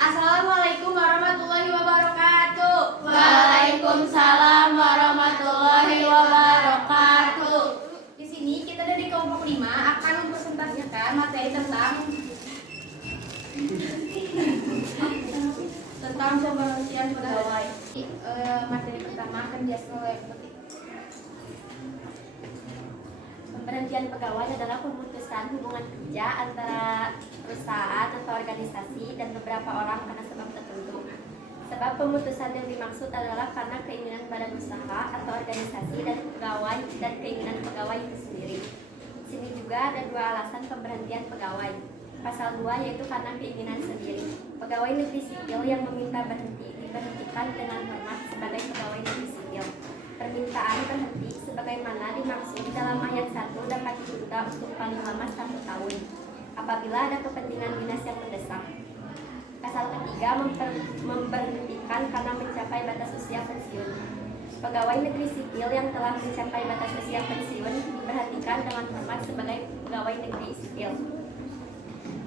Assalamualaikum warahmatullahi wabarakatuh. Waalaikumsalam warahmatullahi wabarakatuh. Di sini kita dari kelompok 5 akan mempresentasikan materi tentang pemberhentian pegawai. Materi pertama akan dijelaskan oleh penulis. Pemberhentian pegawai adalah pemutusan hubungan kerja antara perusahaan atau organisasi dan beberapa orang karena sebab tertentu. Sebab pemutusan yang dimaksud adalah karena keinginan badan usaha atau organisasi dan pegawai dan keinginan pegawai itu sendiri. Di sini juga ada dua alasan pemberhentian pegawai. Pasal 2 yaitu karena keinginan sendiri. Pegawai negeri sipil yang meminta berhenti diberhentikan dengan hormat sebagai pegawai negeri sipil. Permintaan berhenti sebagaimana dimaksud dalam ayat 1 dapat ditunda untuk paling lama 1 tahun apabila ada kepentingan dinas yang mendesak. Pasal ketiga memberhentikan karena mencapai batas usia pensiun. Pegawai negeri sipil yang telah mencapai batas usia pensiun diberhentikan dengan hormat sebagai pegawai negeri sipil.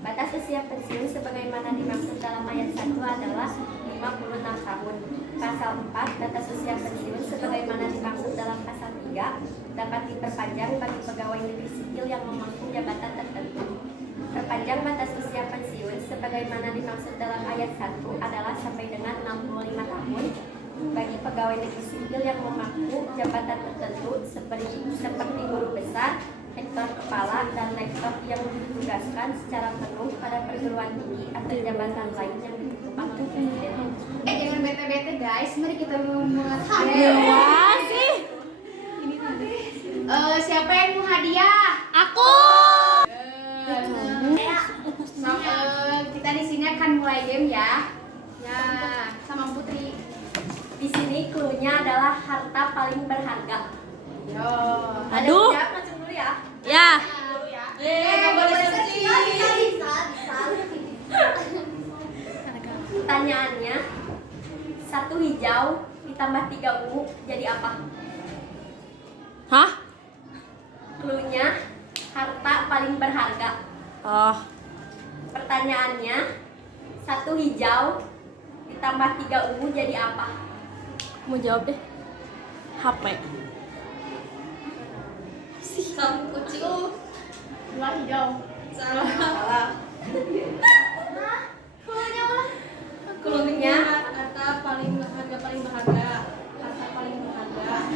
Batas usia pensiun sebagaimana dimaksud dalam ayat 1 adalah 56 tahun. Pasal 4, batas usia pensiun sebagaimana dimaksud dalam pasal 3 dapat diperpanjang bagi pegawai negeri sipil yang memangku jabatan tertentu. Perpanjang batas usia pensiun sebagaimana dimaksud dalam ayat 1 adalah sampai dengan 65 tahun bagi pegawai negeri sipil yang memangku jabatan tertentu seperti guru besar, rektor kepala, dan lektor yang ditugaskan secara penuh pada perguruan tinggi atau jabatan lain yang ditentukan oleh presiden. Jangan bete-bete guys, mari kita mengatasi. Siapa yang mau hadiah? Aku. Kita di sini akan mulai game ya. Ya, sama Putri. Di sini cluenya adalah harta paling berharga. Yo. Aduh. Ada siap macam dulu ya. Ya. Dulu ya. boleh Bisa. Pertanyaannya, 1 hijau ditambah 3 ungu jadi apa? Hah? Cluenya harta paling berharga. Oh, Pertanyaannya, 1 hijau ditambah 3 ungu jadi apa? mau jawab deh. HP. Satu kucing. 2 hijau. Salah. Cluenya Harta paling berharga, paling berharga. Harta paling berharga.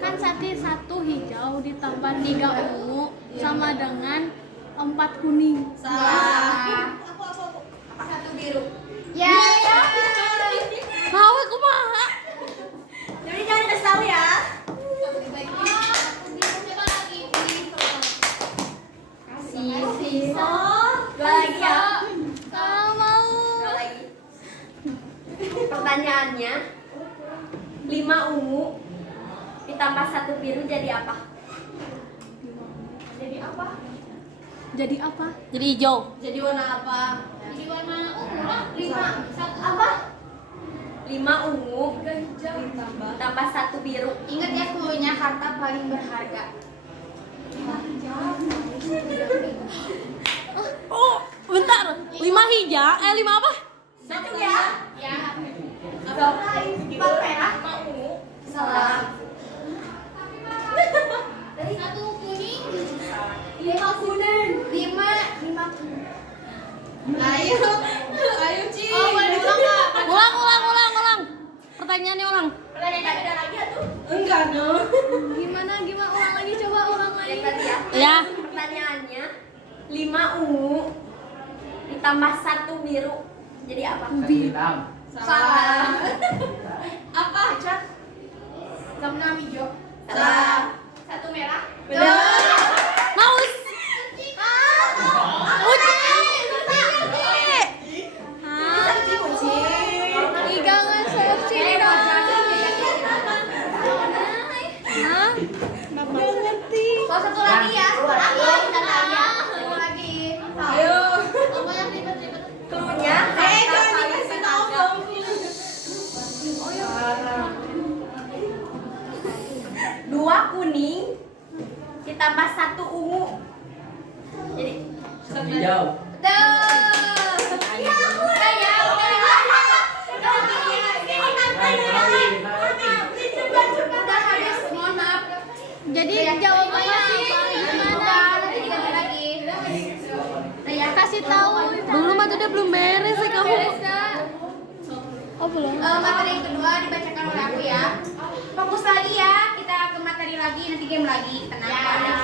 Kan satu hijau ditambah 3 ungu sama dengan 4 kuning. Salah. Satu biru. Ya. Mau aku mah. jadi jangan dikasih tahu ya. Dua lagi ya. Kalau mau Dua lagi. Pertanyaannya, 5 ungu ditambah 1 biru jadi apa? Jadi apa? jadi apa? Jadi hijau. Jadi warna apa? Jadi warna ungu lah. 5. Satu apa? 5 ungu Hijau ditambah. tambah 1 biru. Ingat ya cluenya harta paling berharga. Oh, bentar. 5 hijau. 5 apa? Satu ya. Ya. Empat merah, 5 ungu. Salah. Satu kuning. 5 kuning. 5 kuning. Ayo Ci. Oh, boleh ulang nggak? Ulang. Pertanyaannya ulang. Pertanyaan tadi ada lagi ya tuh? Enggak dong. Gimana ulang lagi, coba ulang lagi. Yang tadi ya. Ya. Pertanyaannya, 5 ungu ditambah 1 biru jadi apa? Salah. Apa? Cat. Warna hijau. Salah. Satu merah. Benar. Maus. Ih, jangan searching dong. Hah? Bapak ngerti. Kalau satu lagi ya. Satu lagi. Ayo. Kamu yang ribet-ribet. Cluenya harta paling berharga. Dua kuning ditambah 1 ungu jadi Oh belum. Materi yang kedua dibacakan oleh aku ya. Fokus lagi ya, kita ke materi lagi, nanti game lagi. Tenang ya.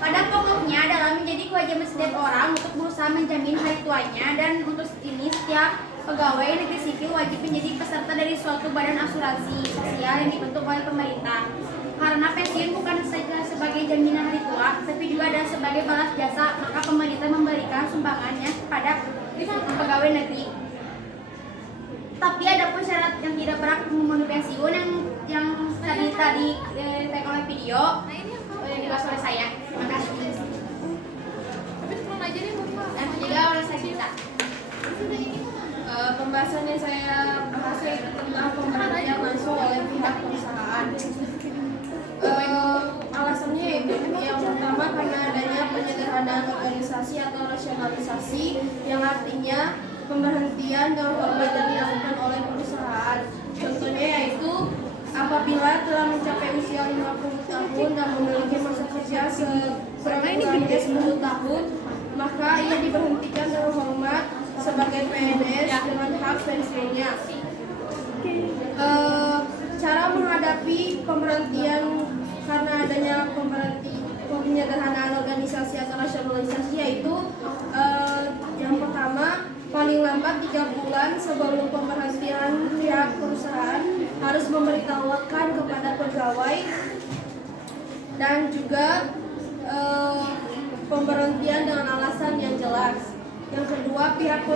Pada pokoknya adalah menjadi kewajiban setiap orang untuk berusaha menjamin hari tuanya, dan untuk ini setiap pegawai negeri sipil wajib menjadi peserta dari suatu badan asuransi sosial yang dibentuk oleh pemerintah. Karena pensiun bukan saja sebagai jaminan hari tua, tapi juga ada sebagai balas jasa, maka pemerintah memberikan sumbangannya kepada pegawai negeri. Tapi ada pun syarat yang tidak berhak memenuhi pensiun yang tadi tag oleh video yang dibahas oleh saya. Terima kasih. Tapi turun aja nih Bapak. Dan juga oleh saya kita. Pembahasan yang saya bahas yaitu tentang pemberhentian langsung oleh pihak perusahaan. Alasannya yaitu yang pertama karena adanya penyederhanaan organisasi atau rasionalisasi, yang artinya pemberhentian dalam hormat yang dilakukan oleh perusahaan. Contohnya yaitu apabila telah mencapai usia 50 tahun dan memiliki masa kerja sekurang-kurangnya 10 tahun, maka ia diberhentikan dalam hormat sebagai PNS dengan hak pensiunnya. Cara menghadapi pemberhentian karena adanya penyederhanaan organisasi atau rasionalisasi yaitu yang pertama, paling lambat 3 bulan sebelum pemberhentian pihak perusahaan harus memberitahukan kepada pegawai, dan juga pemberhentian dengan alasan yang jelas. Yang kedua, pihak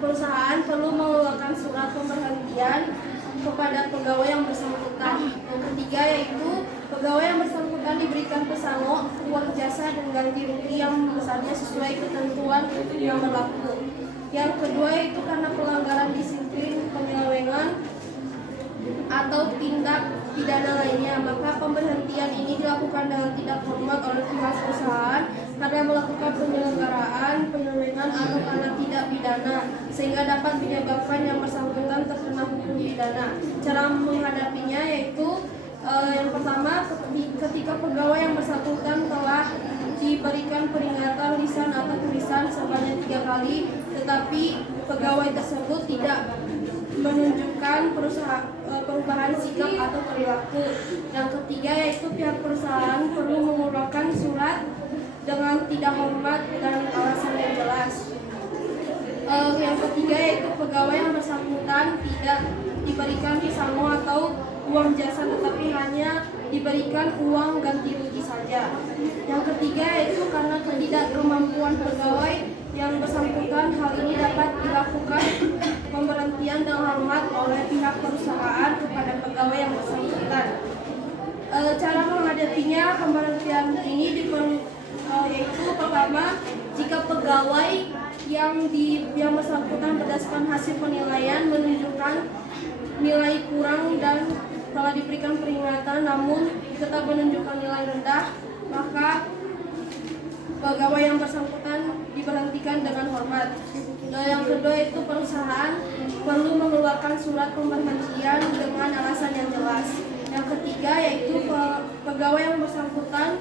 perusahaan perlu mengeluarkan surat pemberhentian kepada pegawai yang bersangkutan. Yang ketiga yaitu pegawai yang bersangkutan diberikan pesangon, uang jasa, dan ganti rugi yang besarnya sesuai ketentuan yang berlaku. Yang kedua itu karena pelanggaran disiplin penyelewengan atau tindak pidana lainnya, maka pemberhentian ini dilakukan dengan tidak hormat oleh pihak perusahaan karena melakukan penyelewengan atau karena tidak pidana, sehingga dapat menyebabkan yang bersangkutan terkena hukum pidana. Cara menghadapinya yaitu yang pertama, ketika pegawai yang bersangkutan telah diberikan peringatan lisan atau tulisan sebanyak 3 kali, tetapi pegawai tersebut tidak menunjukkan perubahan sikap atau perilaku. Yang ketiga yaitu pihak perusahaan perlu mengeluarkan surat dengan tidak hormat dan alasan yang jelas. Yang ketiga yaitu pegawai yang bersangkutan tidak diberikan pesangon atau uang jasa, tetapi hanya diberikan uang ganti rugi saja. Yang ketiga yaitu karena ketidakmampuan pegawai yang bersangkutan, hal ini dapat dilakukan pemberhentian dengan hormat oleh pihak perusahaan kepada pegawai yang bersangkutan. Cara menghadapinya pemberhentian ini yaitu pertama, jika pegawai yang bersangkutan berdasarkan hasil penilaian menunjukkan nilai kurang dan telah diberikan peringatan namun tetap menunjukkan nilai rendah, maka pegawai yang bersangkutan diberhentikan dengan hormat. Yang kedua itu perusahaan perlu mengeluarkan surat pemberhentian dengan alasan yang jelas. Yang ketiga yaitu pegawai yang bersangkutan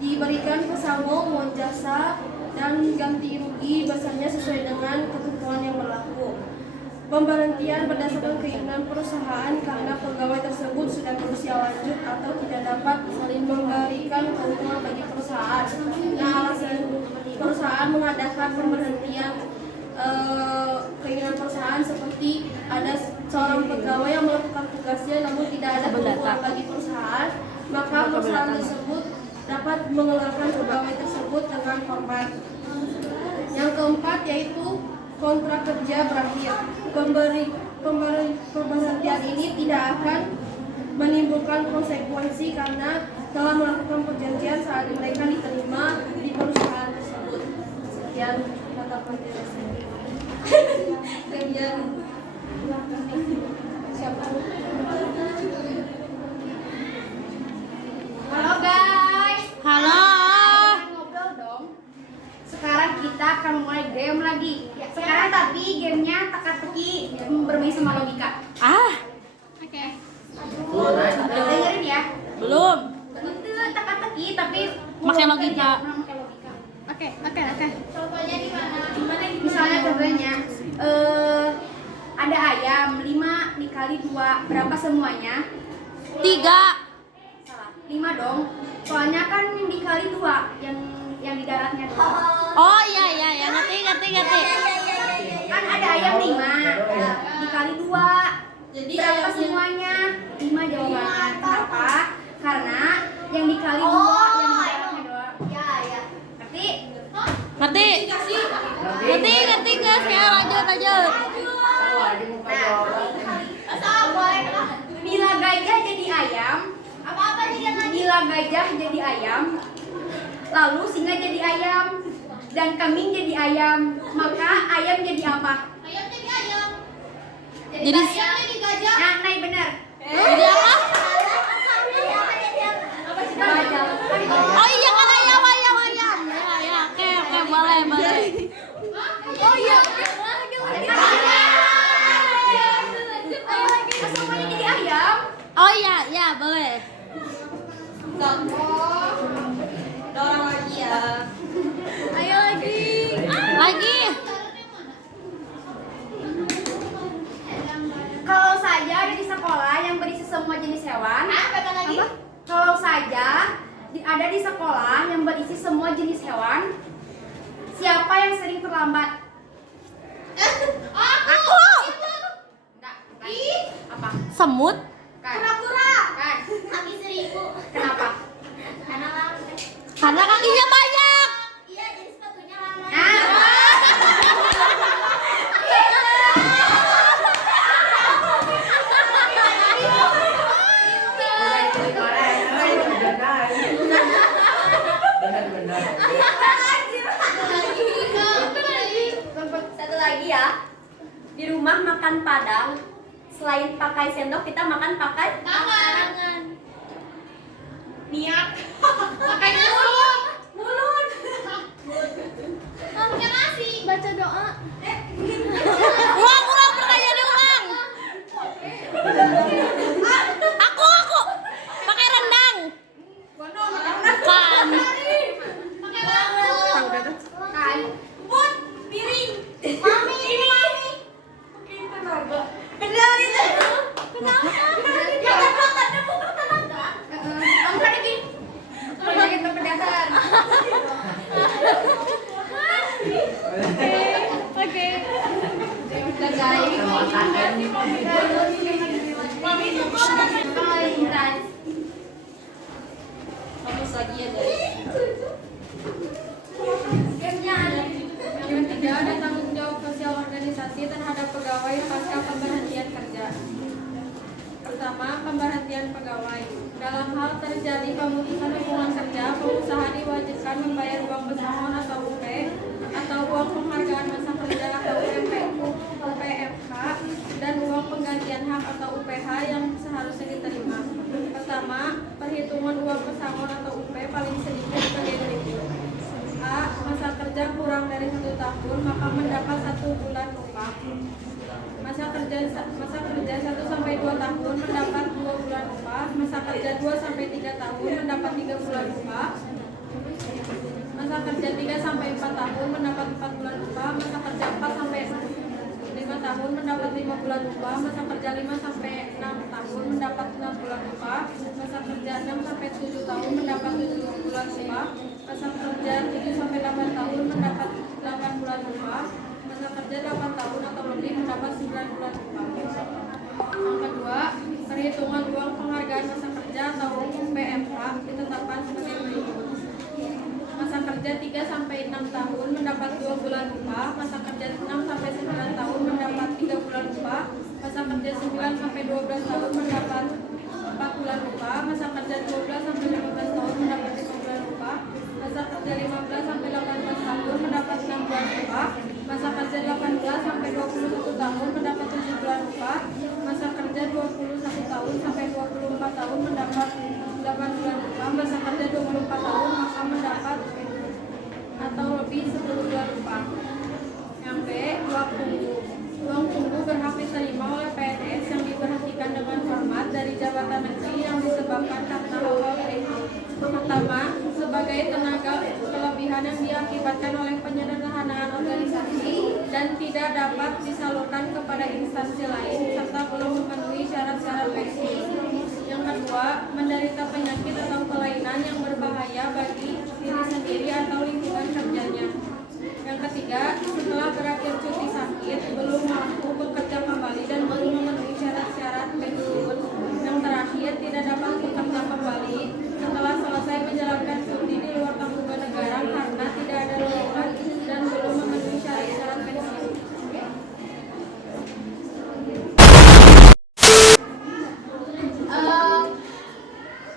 diberikan pesangon, uang jasa, dan ganti rugi besarnya sesuai dengan ketentuan yang berlaku. Pemberhentian berdasarkan keinginan perusahaan karena pegawai tersebut sudah berusia lanjut atau tidak dapat memberikan keuntungan bagi perusahaan. Nah, alasan perusahaan mengadakan pemberhentian keinginan perusahaan seperti ada seorang pegawai yang melakukan tugasnya namun tidak ada keuntungan bagi perusahaan, maka perusahaan tersebut dapat mengeluarkan pegawai tersebut dengan hormat. Yang keempat yaitu kontrak kerja berakhir. Pemberhentian ini tidak akan menimbulkan konsekuensi karena telah melakukan perjanjian saat mereka diterima di perusahaan tersebut. Sekian kata penjelasan. Kemudian siapa? Halo guys. Halo. Ngobrol dong. Sekarang kita akan mulai game lagi. Sekarang tapi gamenya teka-teki bermain sama logika. Oke. Dengerin ya. Belum. Itu teka-teki tapi Pakai logika. Pakai logika. Oke. Contohnya di mana? Misalnya contohnya ada ayam. 5 dikali 2 berapa semuanya? 3. Salah, 5 dong. Soalnya kan yang dikali 2, yang di daratnya 2. Oh iya iya ya, ngerti. Kan ada ayam 5 dikali 2. Jadi Berapa ayamnya semuanya? 5 jawabannya. Kenapa? Karena yang dikali 2 yang di daratnya doang. Ngerti? Ngerti guys ya, lanjut. Bila gajah jadi ayam, bila gajah jadi ayam, lalu singa jadi ayam, dan kambing jadi ayam, maka ayam jadi apa? Jadi Nah, Nay benar. jadi apa? Oh iya kan ayam. Ya, oke, boleh. Oh iya. Semuanya jadi ayam. Oh iya, ya boleh. dorong lagi ya. Ayo lagi. Lagi. Kalau saja ada di sekolah yang berisi semua jenis hewan. Apa? Kalau saja ada di sekolah yang berisi semua jenis hewan, siapa yang sering terlambat? Aku. Enggak. Apa? Semut. Kan. Kura-kura. Kan. Kenapa? Karena kakinya banyak. Nah. Satu lagi ya. Di rumah makan Padang, selain pakai sendok kita makan pakai Tangan. Niat. Pakai mulut. Baca doa. Ulang pertanyaan diulang. Aku. Pakai rendang. Bukan. Kan. Put piring. Mami. Benar itu. Kenapa? Kamu kan lagi. Penyakit kepedasan. Oke. Udah guys. Fokus lagi ya guys. Yang ketiga, ada tanggung jawab sosial organisasi terhadap pegawai pasca pemberhentian kerja. Pertama, pemberhentian pegawai. Dalam hal terjadi pemutusan hubungan kerja, pengusaha diwajibkan membayar uang pesangon atau UP atau uang penghargaan masa kerja atau UPFH dan uang penggantian hak atau UPH yang seharusnya diterima. Pertama, perhitungan uang pesangon atau UP paling sedikit sebagai berikut. A. Masa kerja kurang dari 1 tahun maka mendapat 1 bulan upah. Masa kerja 1 sampai 2 tahun mendapat 2 bulan upah. Masa kerja 2 sampai 3 tahun mendapat 3 bulan upah. Masa kerja 3 sampai 4 tahun mendapat 4 bulan upah. Masa kerja 4 sampai 5 tahun mendapat 5 bulan upah. Masa kerja 5 sampai 6 tahun mendapat 6 bulan upah. Masa kerja 6 sampai 7 tahun mendapat 7 bulan upah. Masa kerja 7 sampai 8 tahun mendapat 8 bulan upah. Masa kerja 8 tahun atau lebih mendapat 9 bulan upah. Yang kedua, perhitungan uang penghargaan masa kerja atau PMK ditetapkan sebagai berikut. Masa kerja 3 sampai 6 tahun mendapat 2 bulan upah. Masa kerja 6 sampai 9 tahun mendapat 3 bulan upah. Masa kerja 9 sampai 12 tahun mendapat 4 bulan upah. Masa kerja 12 sampai 15 tahun mendapat 5 bulan upah. Masa kerja 15 sampai 18 tahun mendapat 6 bulan upah. Masa kerja 18 sampai 21 tahun mendapat 7 bulan upah. Masa kerja 21 tahun sampai 24 tahun mendapat 8 bulan upah. Masa kerja 24 tahun maka mendapat atau lebih 10 bulan upah. Yang B, uang tunggu. Uang tunggu berhak diterima oleh PNS yang diberhentikan dengan hormat dari jabatan negeri yang disebabkan karena hal berikut. Pertama, sebagai tenaga kelebihan yang diakibatkan oleh penyederhanaan organisasi dan tidak dapat disalurkan kepada instansi lain, serta berakhir cuti sakit, belum mampu bekerja kembali dan belum memenuhi syarat-syarat pensiun. Yang terakhir, tidak dapat bekerja kembali setelah selesai menjalankan cuti di luar tanggungan negara karena tidak ada lowongan dan belum memenuhi syarat-syarat pensiun.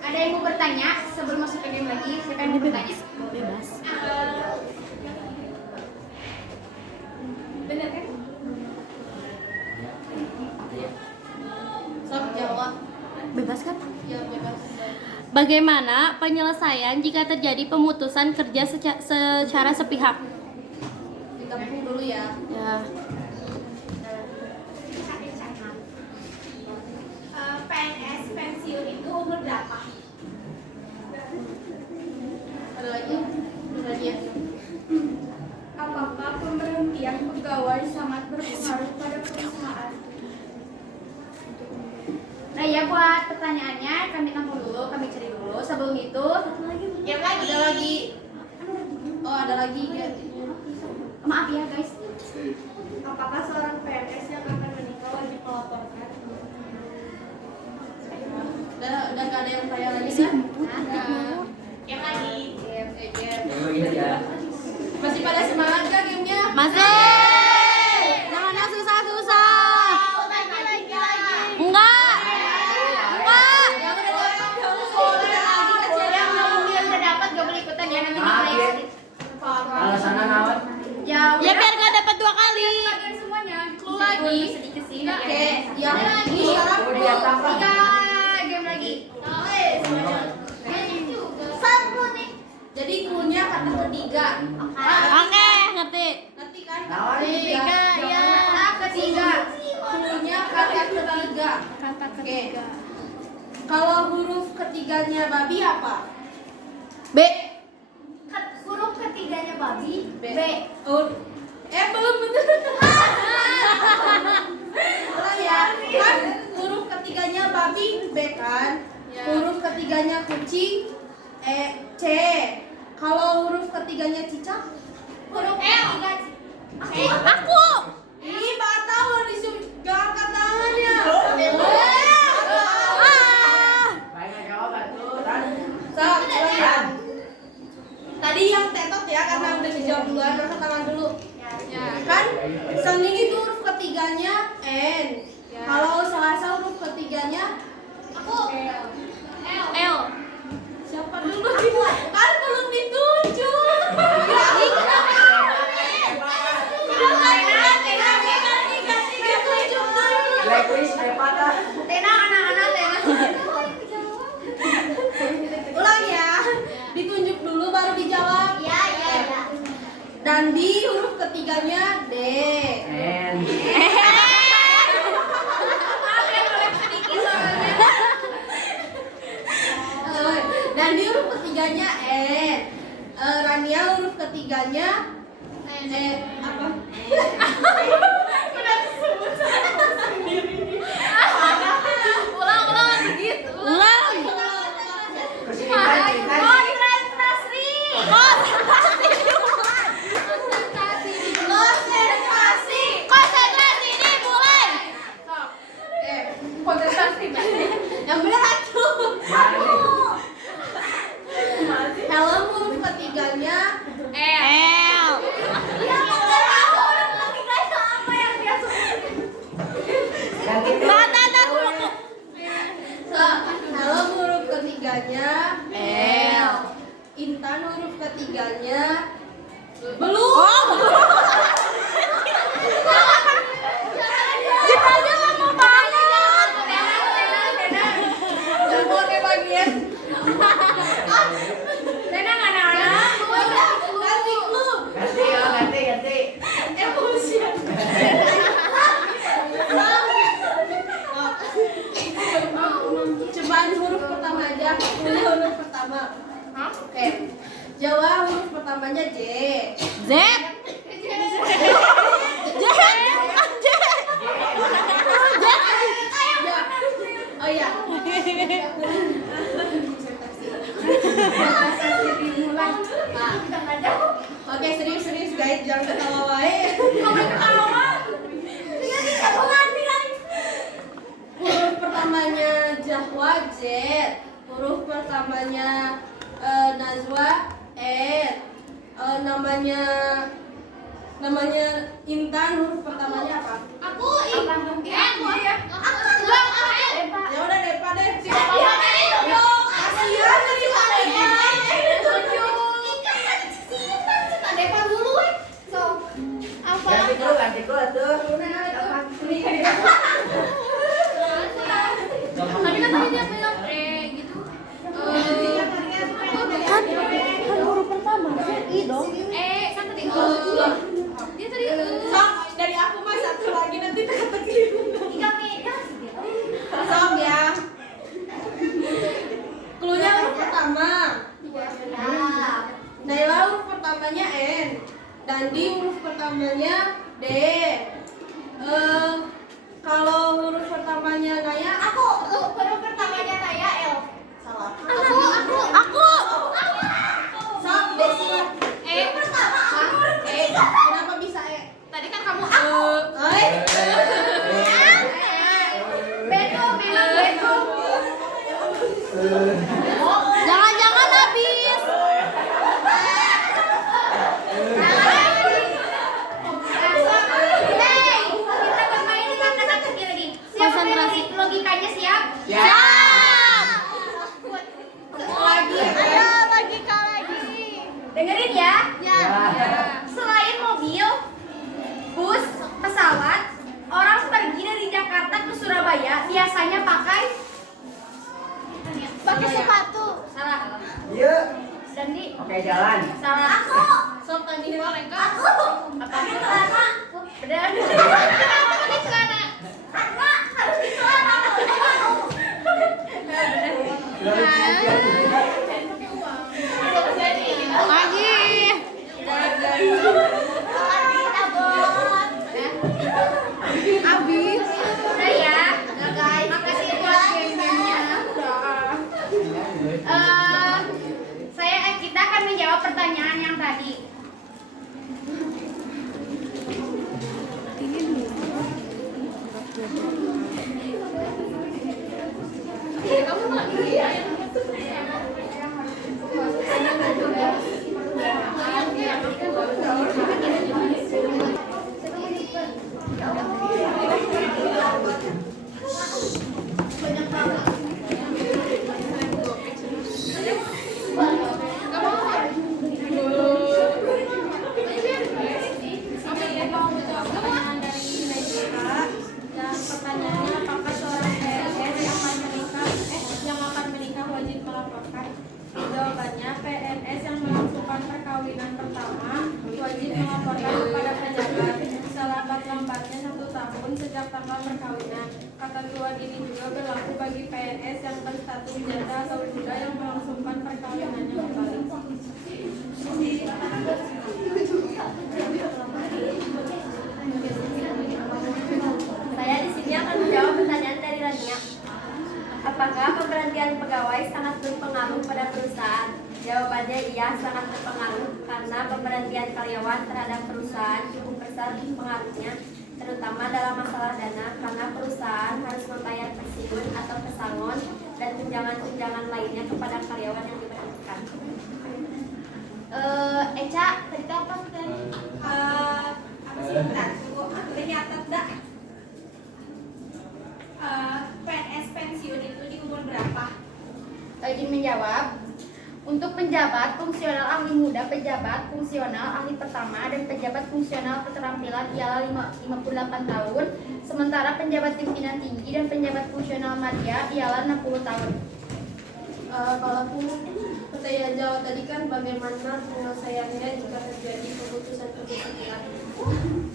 Ada yang mau bertanya sebelum masuk ke game lagi? Siapa yang mau bertanya? Bebas. Bener kan? Sok jawab. Bebas kan? Ya bebas. Bagaimana penyelesaian jika terjadi pemutusan kerja secara sepihak? Ditampung dulu ya. Ya. PNS pensiun itu umur berapa? Ada lagi? Ada lagi ya? Apakah pemberhentian pegawai sangat berpengaruh pada perusahaan? Nah ya, buat pertanyaannya kami tampung dulu, kami cari dulu. Sebelum itu, yang lagi. Ada lagi. Oh ada lagi ya. Maaf ya guys. Apakah seorang PNS yang akan menikah wajib melaporkan? Udah gak ada yang tanya lagi kan? Yang lagi. Masih pada semangat gak gamenya? Masih. Jangan yang susah-susah. Enggak. Enggak. Yang udah dapat gak boleh ikutan ya, nanti di Alasannya naon? Ya, Ya biar gak dapat 2 kali. bagian semuanya. Clue lagi. Sedikit sih. Oke, yang ini sekarang Tiga game lagi. Satu nih. jadi cluenya kata ketiga. Oke, ngerti. Ngerti kan? Naon? Tiga ya. Ketiga. Cluenya kata ketiga. Kata Oke. Kalau huruf ketiganya babi apa? B. Huruf ketiganya babi. B. Oh. Belum bener. Ulang ya. Kan huruf ketiganya babi B kan? Huruf ketiganya kucing C. Kalau huruf ketiganya cicak? Huruf ketiga. Aku. Ini batal lo disuruh angkat tangannya. Ah. Banyak jawab atuh. Ran. Sok, ulang ya. Tadi yang tetot ya karena udah dijawab duluan, angkat tangan dulu. Kan sending itu huruf ketiganya N. Kalau Selasa huruf ketiganya Aku. L. siapa dulu? Kan belum ditunjuk. Ditunjuk dulu. Blacklist patah. Tenang anak-anak tenang. Ulang ya. Ditunjuk dulu baru dijawab. Ya ya ya. Dan di huruf ketiganya D. And Maaf ya kalau sedikit soalnya. Dan di huruf ketiganya N. Rania huruf ketiganya apa? Ulang begitu. Ulang. kesini kan kita. Konsentrasi. Konsentrasi. Konsentrasi dimulai. Konsentrasi. Yang benar tuh. Helm huruf ketiganya L. Ya enggak tahu huruf ketiganya apa yang dia sebut. Ganti tuh. Kata aku. Helm huruf ketiganya L. Intan huruf ketiganya belum. Oh. Kita aja lama banget. Jangan pakai bagian. Tenang anak-anak. Ganti clue. Ganti ya, ganti. Emosian. Cobaan huruf pertama aja. Ini huruf pertama. Oke. Jawa huruf pertamanya J. Z. J. Bukan J. Z. Ya. Oh iya. Oke, serius guys, jangan ketawa wae. namanya Zahwa Z, huruf pertamanya Najwa E, namanya Intan, huruf pertamanya apa? Aku ya. Ya udah Depa deh. Yo, Kasihan tadi Depa dulu So, apa? Ganti dulu tuh. Tadi kan dia bilang gitu. Kan huruf pertama. I dong. Kan tadi dia tadi Sok, dari aku mah satu lagi nanti teka-teki. tiga meja. Sok ya. Klunya huruf pertama. Naila huruf pertamanya N. Dandi huruf pertamanya D. Kalau huruf pertamanya Naya, Aku huruf pertamanya Naya L. Salah. Aku. Sok Desi. Pertama aku. Kenapa bisa E? Tadi kan kamu Beto bilang Beto. Jangan-jangan habis. Hey, kita bermain dengan teka-teki lagi. Siap Konsentrasi. logikanya siap? Siap. Lagi. Ayo logika lagi. Dengerin ya. Ya. Selain mobil, bus, pesawat, orang pergi dari Jakarta ke Surabaya biasanya pakai sepatu. Salah. Yuk. Dandi. Oke, jalan. Salah. Aku. Sok tadi boleh kan? Aku. Apa? Celana. Benar. Kenapa pakai celana? Karena harus di celana. Lagi. Habis. Udah ya. Guys. Makasih buat game-gamenya. Kita akan menjawab pertanyaan yang tadi. Dan pertanyaannya, apakah seorang PNS yang akan menikah wajib melaporkan? Jawabannya, PNS yang melakukan perkawinan pertama wajib melaporkan kepada pejabat selambat-lambatnya 1 tahun sejak tanggal perkawinan. Ketentuan ini juga berlaku bagi PNS yang berstatus janda atau duda yang melangsungkan perkawinannya kembali. Saya di sini akan menjawab pertanyaan dari Rania. Apakah pemberhentian pegawai sangat berpengaruh pada perusahaan? Jawabannya iya, sangat berpengaruh karena pemberhentian karyawan terhadap perusahaan cukup besar pengaruhnya, terutama dalam masalah dana karena perusahaan harus membayar pensiun atau pesangon dan tunjangan-tunjangan lainnya kepada karyawan yang diberhentikan. Eca, tadi itu apa tadi? Apa sih? Bentar, tunggu. Aku nyatet dah. PNS pensiun itu di umur berapa? Izin menjawab. Untuk penjabat fungsional ahli muda, pejabat fungsional ahli pertama, dan pejabat fungsional keterampilan ialah 58 tahun, sementara penjabat pimpinan tinggi dan penjabat fungsional madya ialah 60 tahun. Kalau aku pertanyaan jawab tadi kan bagaimana penyelesaiannya jika terjadi keputusan keputusan.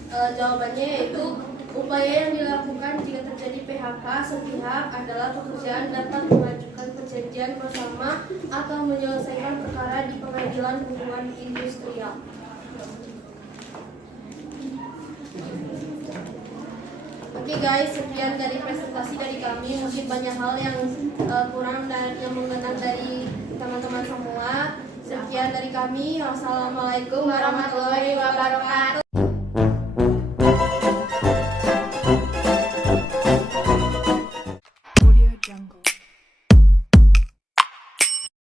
Jawabannya yaitu upaya yang dilakukan jika terjadi PHK sepihak adalah pekerjaan dapat mengajukan perjanjian bersama atau menyelesaikan perkara di pengadilan hubungan industrial. Oke guys, sekian dari presentasi dari kami. Mungkin banyak hal yang kurang dan yang mengenang dari teman-teman semua. Sekian dari kami. Wassalamualaikum warahmatullahi wabarakatuh.